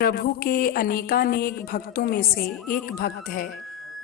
प्रभु के अनेकानेक भक्तों में से एक भक्त है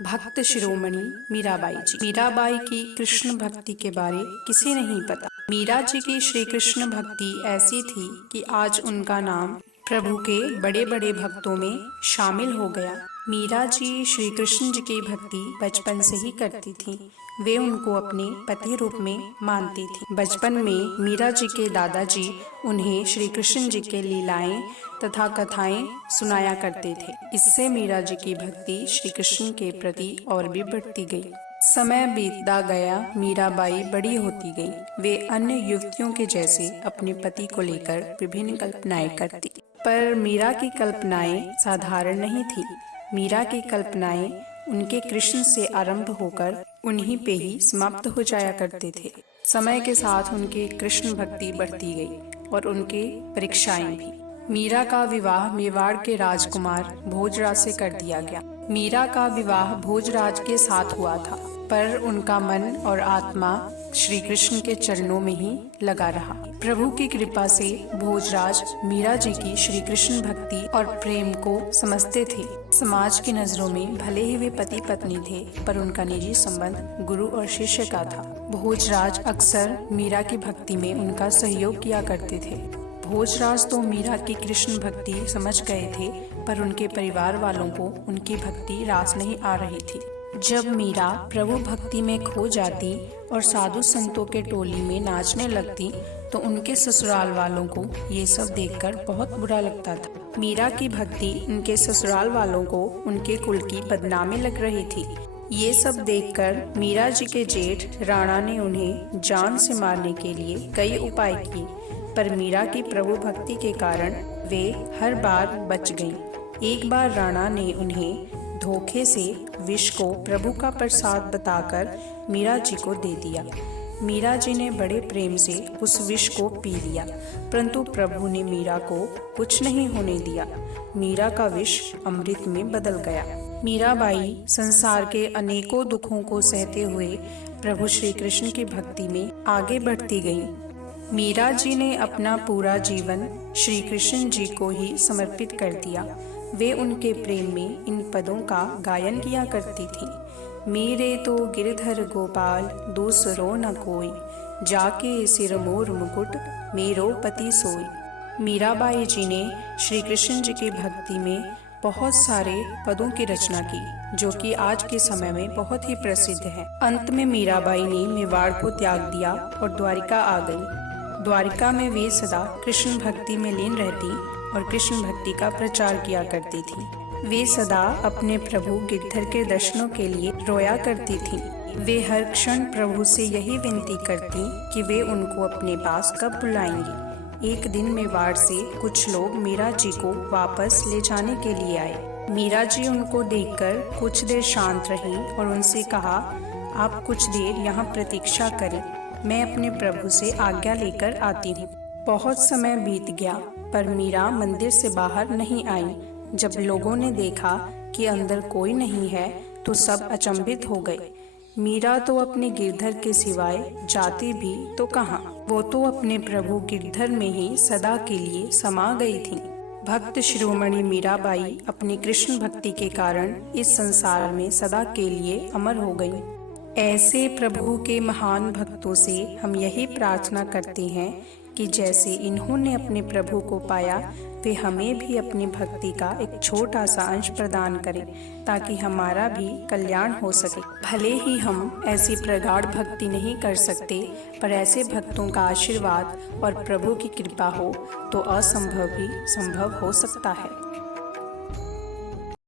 भक्त शिरोमणि मीराबाई जी। मीराबाई की कृष्ण भक्ति के बारे किसे नहीं पता। मीरा जी की श्री कृष्ण भक्ति ऐसी थी कि आज उनका नाम प्रभु के बड़े बड़े भक्तों में शामिल हो गया। मीरा जी श्री कृष्ण जी की भक्ति बचपन से ही करती थी। वे उनको अपने पति रूप में मानती थी। बचपन में मीरा जी के दादाजी उन्हें श्री कृष्ण जी के लीलाएं तथा कथाएं सुनाया करते थे। इससे मीरा जी की भक्ति श्री कृष्ण के प्रति और भी बढ़ती गई। समय बीतता गया, मीराबाई बड़ी होती गई। वे अन्य युवतियों के जैसे अपने पति को लेकर विभिन्न कल्पनाएं करती, पर मीरा की कल्पनाएं साधारण नहीं थी। मीरा की कल्पनाएं उनके कृष्ण से आरंभ होकर उन्हीं पे ही समाप्त हो जाया करते थे। समय के साथ उनकी कृष्ण भक्ति बढ़ती गई और उनके परीक्षाएं भी। मीरा का विवाह मेवाड़ के राजकुमार भोजराज से कर दिया गया। मीरा का विवाह भोजराज के साथ हुआ था, पर उनका मन और आत्मा श्री कृष्ण के चरणों में ही लगा रहा। प्रभु की कृपा से भोजराज मीरा जी की श्री कृष्ण भक्ति और प्रेम को समझते थे। समाज की नजरों में भले ही वे पति पत्नी थे, पर उनका निजी संबंध गुरु और शिष्य का था। भोजराज अक्सर मीरा की भक्ति में उनका सहयोग किया करते थे। भोजराज तो मीरा की कृष्ण भक्ति समझ गए थे, पर उनके परिवार वालों को उनकी भक्ति रास नहीं आ रही थी। जब मीरा प्रभु भक्ति में खो जाती और साधु संतों के टोली में नाचने लगती, तो उनके ससुराल वालों को ये सब देखकर बहुत बुरा लगता था। मीरा की भक्ति उनके ससुराल वालों को उनके कुल की बदनामी लग रही थी। ये सब देखकर मीरा जी के जेठ राणा ने उन्हें जान से मारने के लिए कई उपाय किए, पर मीरा की प्रभु भक्ति के कारण वे हर बार बच गईं। एक बार राणा ने उन्हें धोखे से विष को प्रभु का प्रसाद बताकर मीरा जी को दे दिया। मीरा जी ने बड़े प्रेम से उस विष को पी लिया, परंतु प्रभु ने मीरा को कुछ नहीं होने दिया। मीरा का विष अमृत में बदल गया। मीराबाई संसार के अनेकों दुखों को सहते हुए प्रभु श्री कृष्ण की भक्ति में आगे बढ़ती गईं। मीरा जी ने अपना पूरा जीवन श्री कृष्ण जी को ही समर्पित कर दिया। वे उनके प्रेम में इन पदों का गायन किया करती थी। मेरे तो गिरधर गोपाल दूसरो न कोई, जाके सिर मोर मुकुट मेरो पति सोई। मीराबाई जी ने श्री कृष्ण जी की भक्ति में बहुत सारे पदों की रचना की, जो कि आज के समय में बहुत ही प्रसिद्ध है। अंत में मीराबाई ने मेवाड़ को त्याग दिया और द्वारिका आ गई। द्वारिका में वे सदा कृष्ण भक्ति में लीन रहती और कृष्ण भक्ति का प्रचार किया करती थी। वे सदा अपने प्रभु गिरधर के दर्शनों के लिए रोया करती थी। वे हर क्षण प्रभु से यही विनती करती कि वे उनको अपने पास कब बुलाएंगे। एक दिन मेवाड़ से कुछ लोग मीरा जी को वापस ले जाने के लिए आए। मीरा जी उनको देखकर कुछ देर शांत रहीं और उनसे कहा, आप कुछ देर यहाँ प्रतीक्षा करें, मैं अपने प्रभु से आज्ञा लेकर आती हूँ। बहुत समय बीत गया, पर मीरा मंदिर से बाहर नहीं आई। जब लोगों ने देखा कि अंदर कोई नहीं है, तो सब अचंभित हो गए। मीरा तो अपने गिरधर के सिवाय जाती भी तो कहाँ, वो तो अपने प्रभु गिरधर में ही सदा के लिए समा गई थी। भक्त शिरोमणि मीराबाई अपनी कृष्ण भक्ति के कारण इस संसार में सदा के लिए अमर हो गई। ऐसे प्रभु के महान भक्तों से हम यही प्रार्थना करते हैं कि जैसे इन्होंने अपने प्रभु को पाया, वे हमें भी अपनी भक्ति का एक छोटा सा अंश प्रदान करें, ताकि हमारा भी कल्याण हो सके। भले ही हम ऐसी प्रगाढ़ भक्ति नहीं कर सकते, पर ऐसे भक्तों का आशीर्वाद और प्रभु की कृपा हो तो असंभव भी संभव हो सकता है।